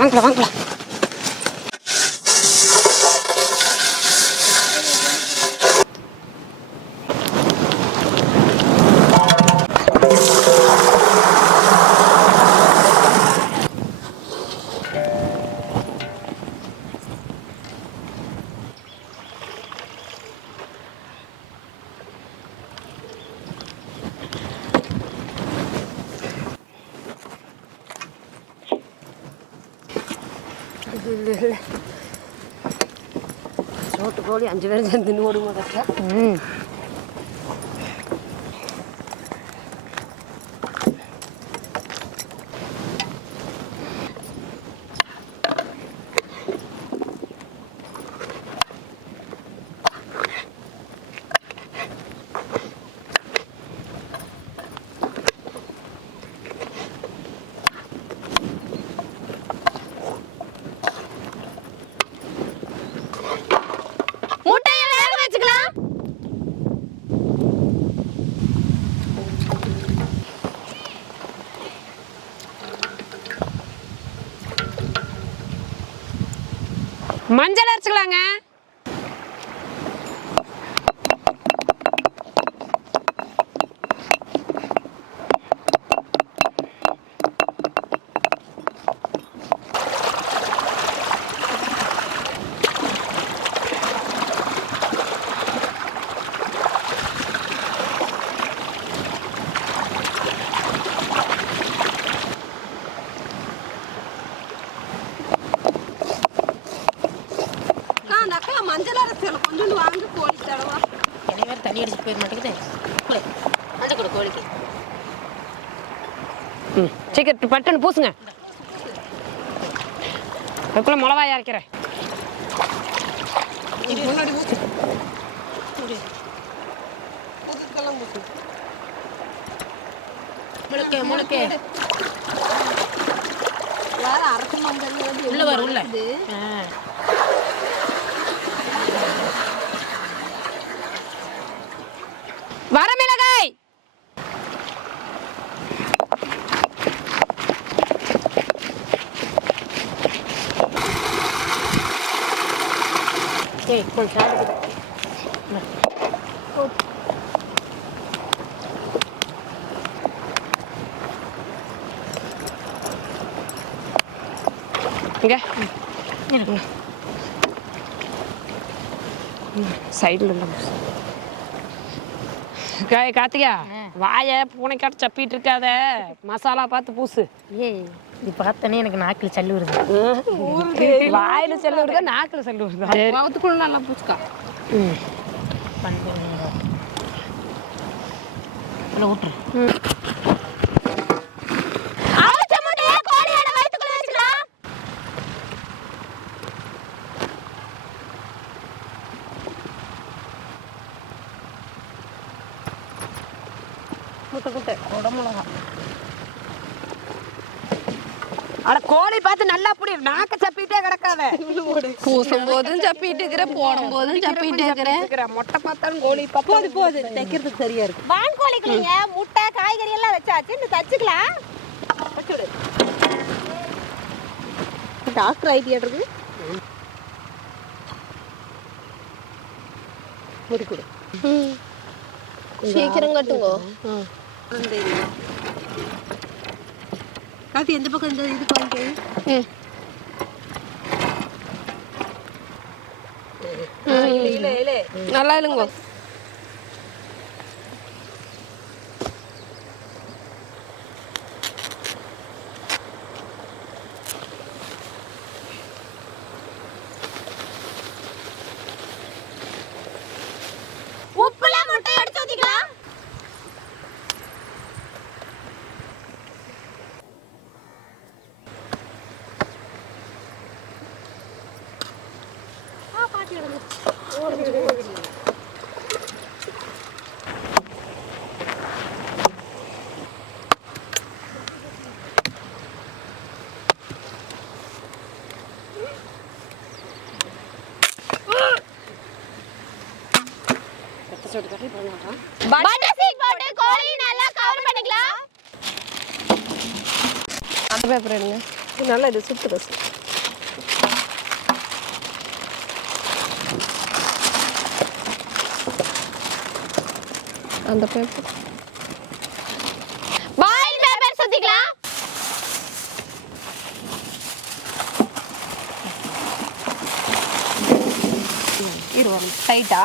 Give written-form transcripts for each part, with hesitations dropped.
வாங்கலாம் வாங்கலாம். சோட்டு கோழி 5 பேரும் சேர்ந்து தின்னு ஓடுமா கஷ்டம். மஞ்சள் அரைச்சிக்கலாங்க. மஞ்சள் அரைச்சல கொஞ்சோண்டு வாங்கி கோழி தடவா. என்னை வேறு தண்ணி அடிச்சுட்டு போயிட மாட்டேங்குது. மஞ்சள் கொடு கோழிக்கு. சீக்கிரம் பட்டுன்னு பூசுங்க. அதுக்குள்ள மிளகாய் அரைக்கிறேன். முன்னாடி பூசு. முழுக்க முழுக்க வேற அரைச்ச மஞ்சள் உள்ள வரும். உள்ள வரமிளகாய். இங்க சைடில் கார்த்திகா வாய பூனைக்காட்டு சப்பிட்டு இருக்காத. மசாலா பார்த்து பூசு. இது பார்த்தனே எனக்கு நாக்கில் சல்லு வருது. வாயில செல்லு வருதா நாக்கில் செல்லு வருதா? அதுக்குள்ள நல்லா பூச்சுக்கா. விட்டுரு. அட கோழி பார்த்து நல்லா புடி. நாக்க சப்பிட்டே கிடக்காத. பூசும் போதும் சப்பிட்டு இருக்கிற, போடும் போதும் சப்பிட்டு இருக்கிற. மொட்டை பார்த்தாலும் கோழி போது போது தைக்கிறதுக்கு சரியா இருக்கு. வான் கோழிக்குள்ளீங்க முட்டை காய்கறி எல்லாம் வச்சாச்சு. இந்த தச்சுக்கலாம். வச்சுடு. டாக்டர் ஐடியா இருக்கு. முடி கொடு. சீக்கிரம் கட்டுங்க. காத்தி எந்த பக்கம் இந்த இது பாயிண்ட் நல்லா இல்லைங்க. உப்புலாம் முட்டை எடுத்து ஊத்திக்கலாம். பட்டர் சீட் போட்டு கோழி நல்லா கவர் பண்ணிக்கலாம். அந்த பேப்பர் எடுங்க. நல்லா இது சுட்டு பசு. அந்த பேப்பர் பாயில் பேப்பர் சுத்திக்கலாம். இது வரும் டைட்டா.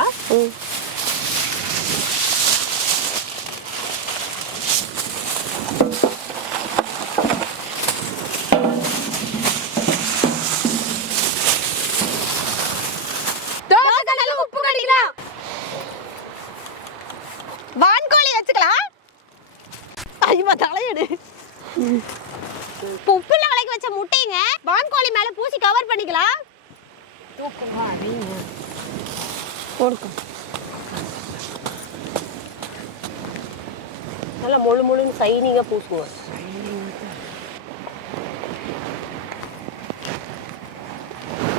உப்பு கடிக்கலாம். வான்கோழி வச்சுக்கலாம். ஐயோ தலையடு. உப்புல கலக்கி வச்ச முட்டைங்க வான்கோழி மேல பூசி கவர் பண்ணிக்கலாம். தூக்குமா நீங்க போடுங்க. நல்லா முழு முழுன்னு சைனிங்கா பூசுவோம்.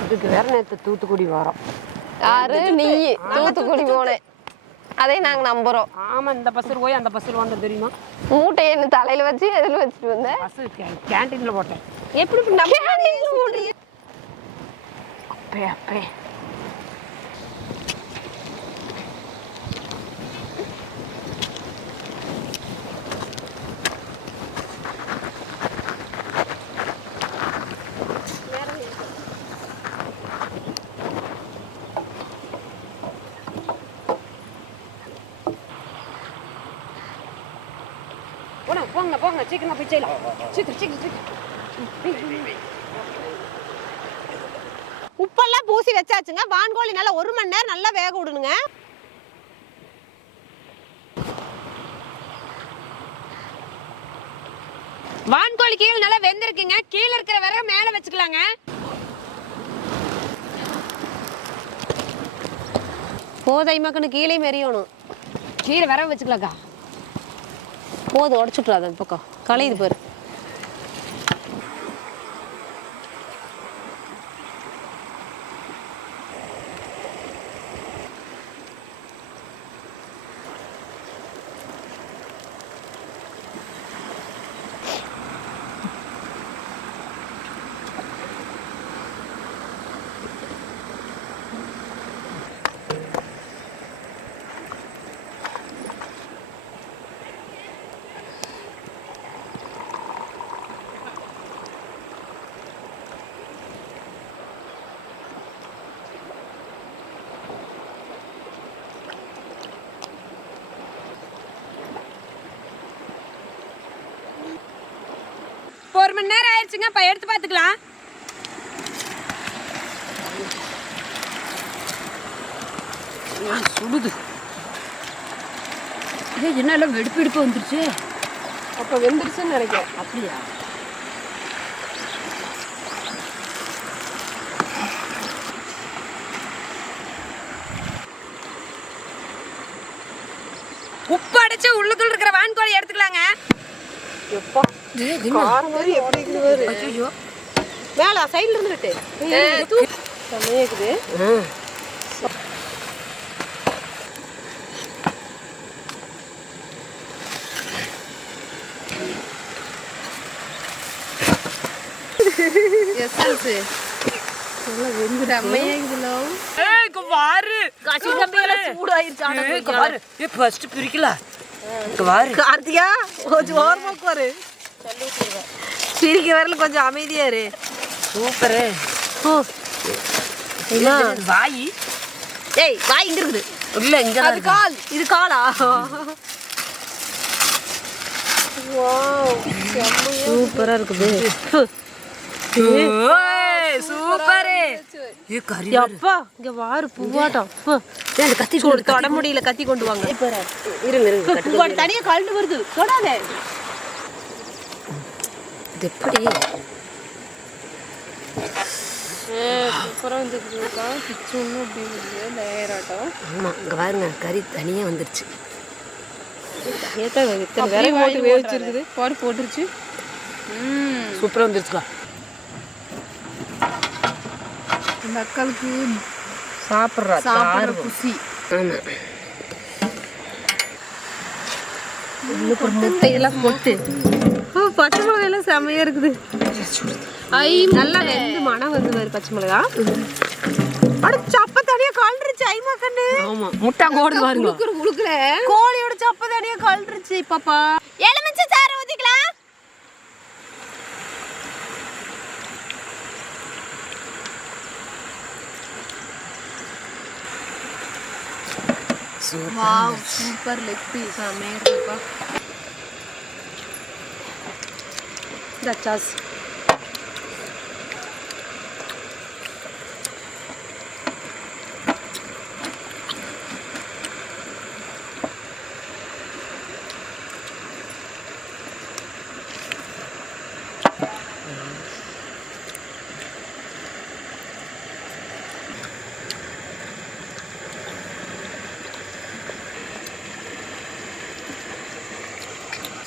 இதுக்கு வேற நேற்று தூத்துக்குடி வரோம். யாரு நீ தூத்துக்குடி போனேன் அதே நாங்க நம்புறோம். ஆமா இந்த பஸ்ஸில் போய் அந்த பஸ்ஸில் வந்தோம் தெரியுமா? மூட்டையை என்ன தலையில வச்சு எதில் வச்சுட்டு வந்தேன்? பஸ் கேன்டீன்ல போட்டேன். எப்படி கேன்டீன்ல போடுறீங்க? அப்பே அப்பே போங்க போங்க சீக்கிரமா போய் செய்யலாம். சீக்கிரம். உப்பெல்லாம் பூசி வச்சாச்சுங்க. வான்கோழி நல்லா 1 மணி நேரம் நல்லா வேக விடணுங்க. வான்கோழி கீழே நல்லா வெந்திருக்குங்க. கீழே இருக்கிற விறகு மேல வச்சுக்கலாங்க. போதை மக்கனு கீழே மெரியணும். கீழே விறகு வச்சுக்கலாக்கா. போது உடச்சுட்றாத அந்த பக்கம் கலையுது பாரு. ஒரு மணி நேரம் ஆயிடுச்சுங்க. இப்போ எடுத்து பார்த்துக்கலாம். சுடுது. என்ன எல்லாம் வெடுப்பு வந்துருச்சு. அப்போ வெந்துருச்சுன்னு நினைக்கிறேன். அப்படியா? உப்பு அடைச்சு உள்ளுக்குள்ள இருக்கிற வான்கோழி எடுத்துக்கலாங்க. எப்பா காரம் மாதிரி எப்படி இருக்குது? ஐயோ மேல சைடுல இருந்துட்டு செமையா இருக்குது. எசன்ஸ் நல்லா வெந்து செமையா இருக்குல. ஏய் இங்க பாரு காசி கம்பில சூடாயிருச்சு. இங்க பாரு ஏ ஃபர்ஸ்ட் பிரிக்கல. இங்க பாரு கார்த்திகா கொஞ்சம் ஓரமா உட்காரு. சிரிக்க வரல கொஞ்சம் அமைதியா இரு. சூப்பர். ஓ என்ன வாய்? ஏய் வாய் இங்க இருக்குது. இல்ல இங்க அது கால். இது காலா? வாவ் சூப்பரா இருக்குது. ஏய் சூப்பர். ஏ கறி அப்பா இங்க வாரு பூவாட்டம். ஏய் கத்தி கொண்டு தொட முடியல. கத்தி கொண்டு வாங்க. இருங்க பூவாட தனியா கழண்டு வருது. தொடாதே. இது எப்படி? சூப்பரா வந்துருக்குக்கா. கிச்சன் அப்படி லேயர் ஆட்டம். ஆமா இங்க பாருங்க கறி தனியா வந்துருச்சு. ஏத்தா இத்தனை வேற போட்டு வேவிச்சிருக்குது. போட்டுருச்சு. சூப்பரா வந்துருச்சுக்கா. இந்த அக்காளுக்கு சாப்பிட்ற குசி. ஆமா முட்டையெல்லாம் போட்டு பச்சை மிளகாய் எல்லாம் செமையா இருக்குது. ஐ நல்லா வெந்து மனம் வந்து மாதிரி பச்சை மிளகா. அட சப்ப தனியா கலந்துருச்சு ஐமா கண்ணு. ஆமா முட்டை கோடு பாருங்க. குளுக்குற கோழியோட சப்ப தனியா கலந்துருச்சு பாப்பா. எலுமிச்சை சாறு ஊத்திக்கலாம். வாவ் சூப்பர் லெக் பீஸ் செமையா இருக்குப்பா. தச்சாஸ்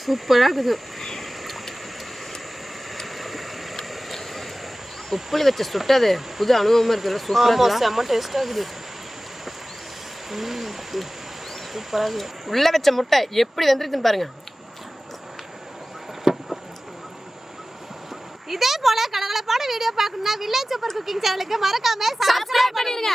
சூப்பரா இருக்குது. உப்புளி வச்ச சுட்டது புது அனுபவமா இருக்குல்ல. சூப்பரா செம்ம டேஸ்டா இருக்குது. சூப்பரா இருக்குது. உள்ள வச்ச முட்டை எப்படி வெந்திருக்குன்னு பாருங்க. இதே போல கலகலப்பான வீடியோ பார்க்கணும்னா வில்லேஜ் சூப்பர் குக்கிங் சேனலுக்கு மறக்காம சப்ஸ்கிரைப் பண்ணிருங்க.